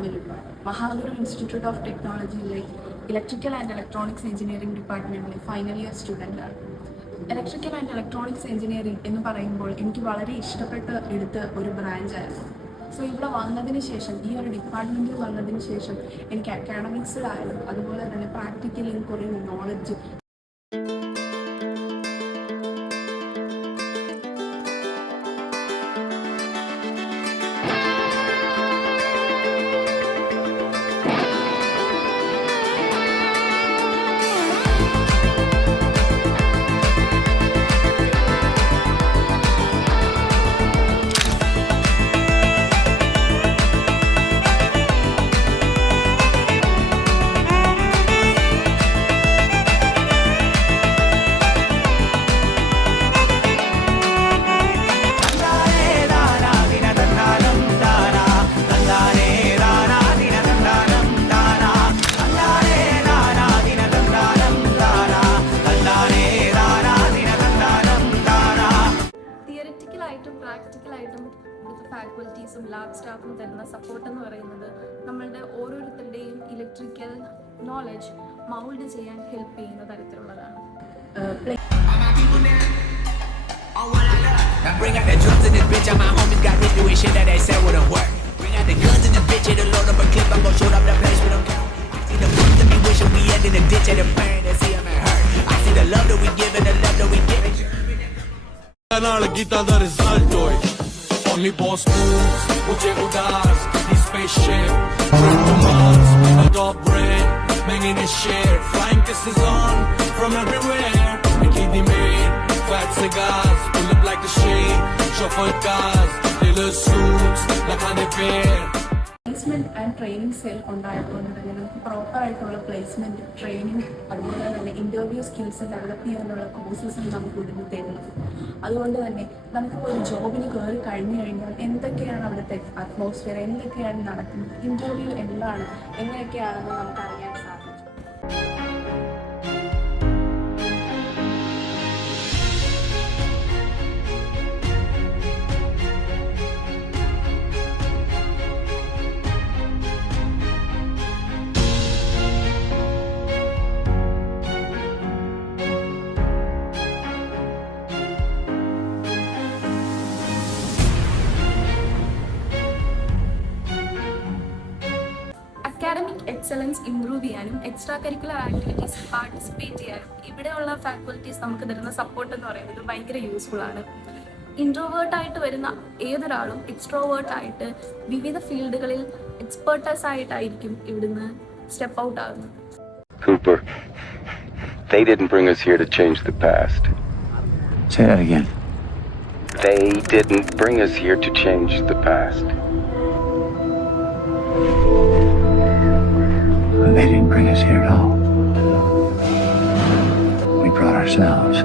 തമ്മിലുണ്ട്. Mahaguru Institute of Technology Electrical and Electronics Engineering Department final year student ആണ്. Electrical and electronics engineering എന്ന് പറയുമ്പോൾ എനിക്ക് വളരെ ഇഷ്ടപ്പെട്ട് എടുത്ത ഒരു ബ്രാഞ്ചായിരുന്നു. സോ ഇവിടെ വന്നതിന് ശേഷം, ഈ ഒരു ഡിപ്പാർട്ട്മെൻറ്റിൽ വന്നതിന് ശേഷം എനിക്ക് അക്കാഡമിക്സിലായാലും അതുപോലെ തന്നെ പ്രാക്ടിക്കലിൽ കുറേ നോളജ്. പ്രാക്ടിക്കലായിട്ടും ഇവിടുത്തെ ഫാക്കൽറ്റീസും ലാബ് സ്റ്റാഫും തരുന്ന സപ്പോർട്ട് എന്ന് പറയുന്നത് നമ്മളുടെ ഓരോരുത്തരുടെയും ഇലക്ട്രിക്കൽ നോളജ് മൗൾഡ് ചെയ്യാൻ ഹെൽപ്പ് ചെയ്യുന്ന തരത്തിലുള്ളതാണ്. Bring out the drums in this bitch, and my homies got rich doing shit that they said wouldn't work. Bring out the guns in this bitch, it'll load up a clip, I'm gon' shoot up the place with them. I see the ones that be wishing we end in the ditch, and the pain that see them and hurt. I see the love that we give and the love that we give. Canal gita the result hoy. Only boss moves, mujhe udas, this spaceship, trip to Mars, a top brain, banging his shit, flying kisses on from everywhere. We keep the main, fat cigars, pull up like the shade, chauffeur cars, little suits, like how they wear. Placement and training cell ഉണ്ടായതുകൊണ്ട് തന്നെ നമുക്ക് പ്രോപ്പറായിട്ടുള്ള placement training, അതുപോലെ തന്നെ interview skills develop ചെയ്യാനുള്ള കോഴ്സസും നമുക്ക് ഇതിന് തരുന്നത്. അതുകൊണ്ട് തന്നെ നമുക്കിപ്പോൾ ഒരു ജോബിന് കയറി കഴിഞ്ഞു കഴിഞ്ഞാൽ എന്തൊക്കെയാണ് അവിടുത്തെ അറ്റ്മോസ്ഫിയർ, എന്തൊക്കെയാണ് നടക്കുന്നത്, ഇൻ്റർവ്യൂ എന്താണ്, എങ്ങനെയൊക്കെയാണെന്ന് നമുക്ക് അറിയാൻ സാധിക്കും. അക്കാഡമിക് എക്സലൻസ് ഇംപ്രൂവ് ചെയ്യാനും എക്സ്ട്രാ കരിക്കുലർ ആക്ടിവിറ്റീസിൽ പാർട്ടിസിപ്പേറ്റ് ചെയ്യാനും ഇവിടെയുള്ള ഫാക്കൽറ്റീസ് നമുക്ക് തരുന്ന സപ്പോർട്ട് എന്ന് പറയുന്നത് ഭയങ്കര യൂസ്ഫുൾ ആണ്. ഇൻട്രോവേർട്ടായിട്ട് വരുന്ന ഏതൊരാളും എക്സ്ട്രോവേർട്ടായിട്ട് വിവിധ ഫീൽഡുകളിൽ എക്സ്പെർട്ടൈസ് ആയിട്ടായിരിക്കും ഇവിടുന്ന് സ്റ്റെപ്പ് ഔട്ട് ആകുന്നത്. Cooper, they didn't bring us here to change the past. Say that again. They didn't bring us here to change the past. They didn't bring us here at all. We brought ourselves.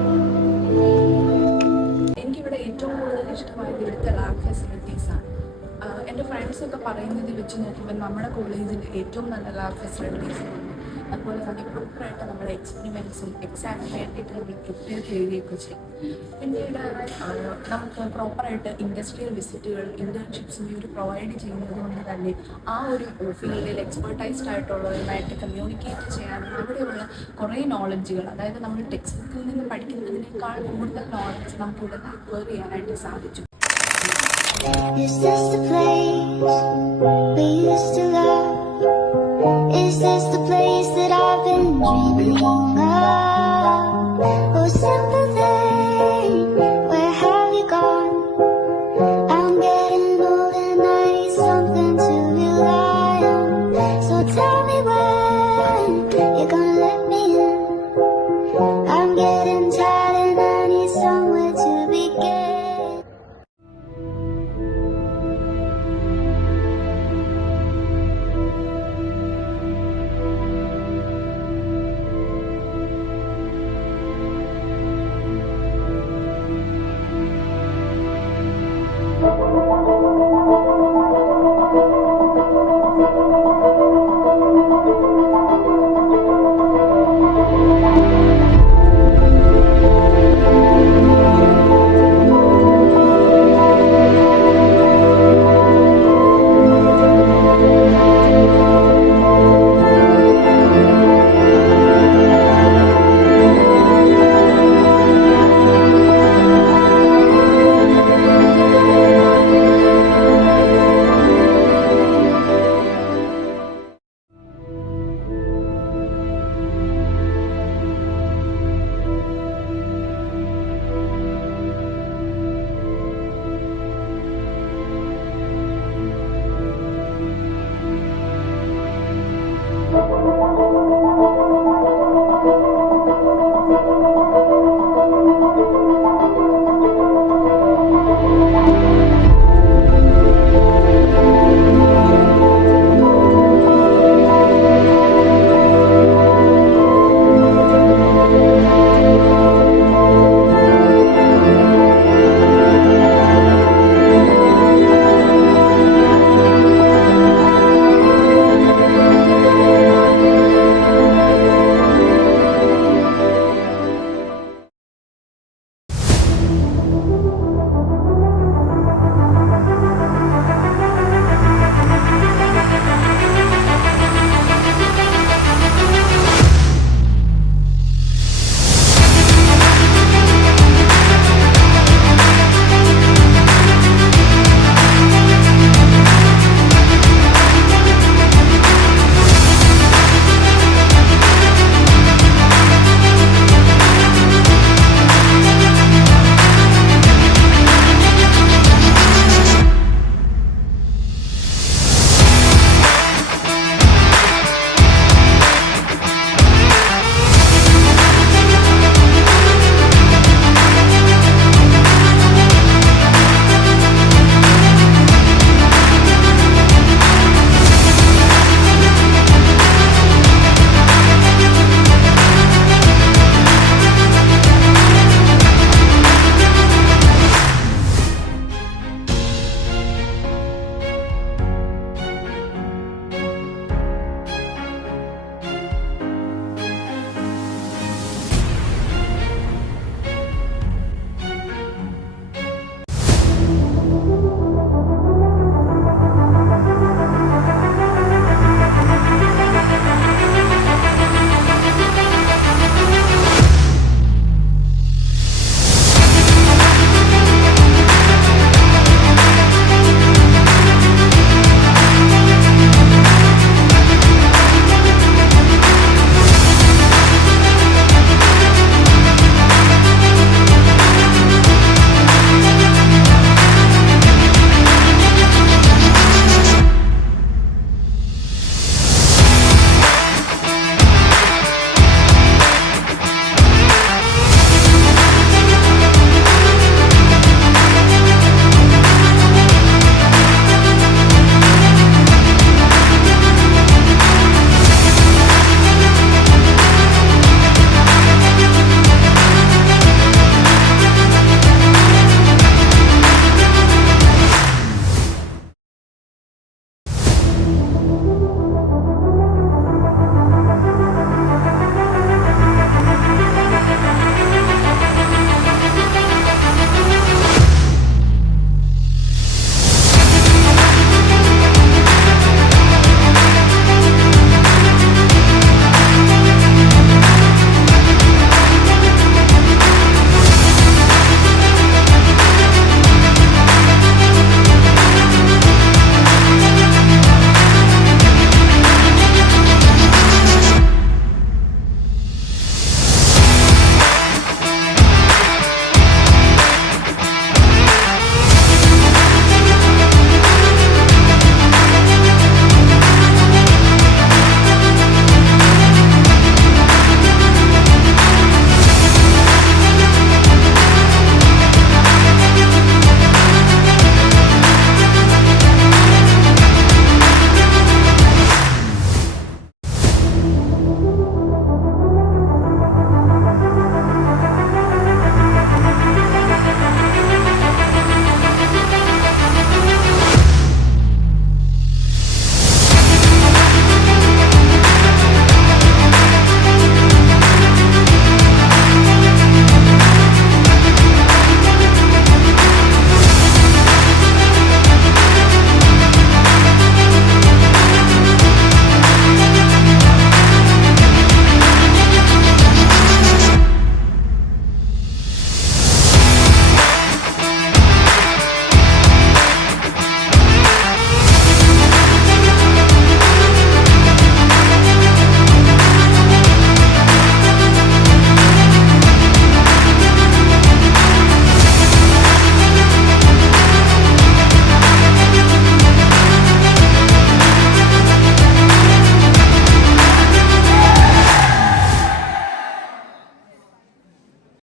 എനിക്കിവിടെ ഏറ്റവും കൂടുതൽ ഇഷ്ടമായത് ഇവിടുത്തെ lab ഫെസിലിറ്റീസാണ്. എൻ്റെ ഫ്രണ്ട്സൊക്കെ പറയുന്നത് വെച്ച് നോക്കുമ്പോൾ നമ്മുടെ കോളേജിൽ ഏറ്റവും നല്ല ലാബ് ഫെസിലിറ്റീസ് ഉണ്ട്. അതുപോലെ തന്നെ പ്രോപ്പറായിട്ട് നമ്മുടെ എക്സ്പെരിമെൻറ്റ്സും എക്സാമിന് വേണ്ടിയിട്ട് നമ്മൾ പ്രിപ്പയർ ചെയ്യുകയൊക്കെ ചെയ്യും. പിന്നീട് നമുക്ക് പ്രോപ്പറായിട്ട് ഇൻഡസ്ട്രിയൽ വിസിറ്റുകൾ, ഇൻറ്റേൺഷിപ്സും ഇവർ പ്രൊവൈഡ് ചെയ്യുന്നത് കൊണ്ട് തന്നെ ആ ഒരു ഫീൽഡിൽ എക്സ്പെർട്ടൈസ്ഡ് ആയിട്ടുള്ളവരുമായിട്ട് കമ്മ്യൂണിക്കേറ്റ് ചെയ്യാനും അവിടെയുള്ള കുറേ നോളജുകൾ, അതായത് നമ്മൾ ടെക്സ്റ്റ് ബുക്കിൽ നിന്ന് പഠിക്കുന്നതിനേക്കാൾ കൂടുതൽ നോളജ് നമുക്ക് ഇവിടെ അക്വയർ ചെയ്യാനായിട്ട് സാധിച്ചു. Is this the place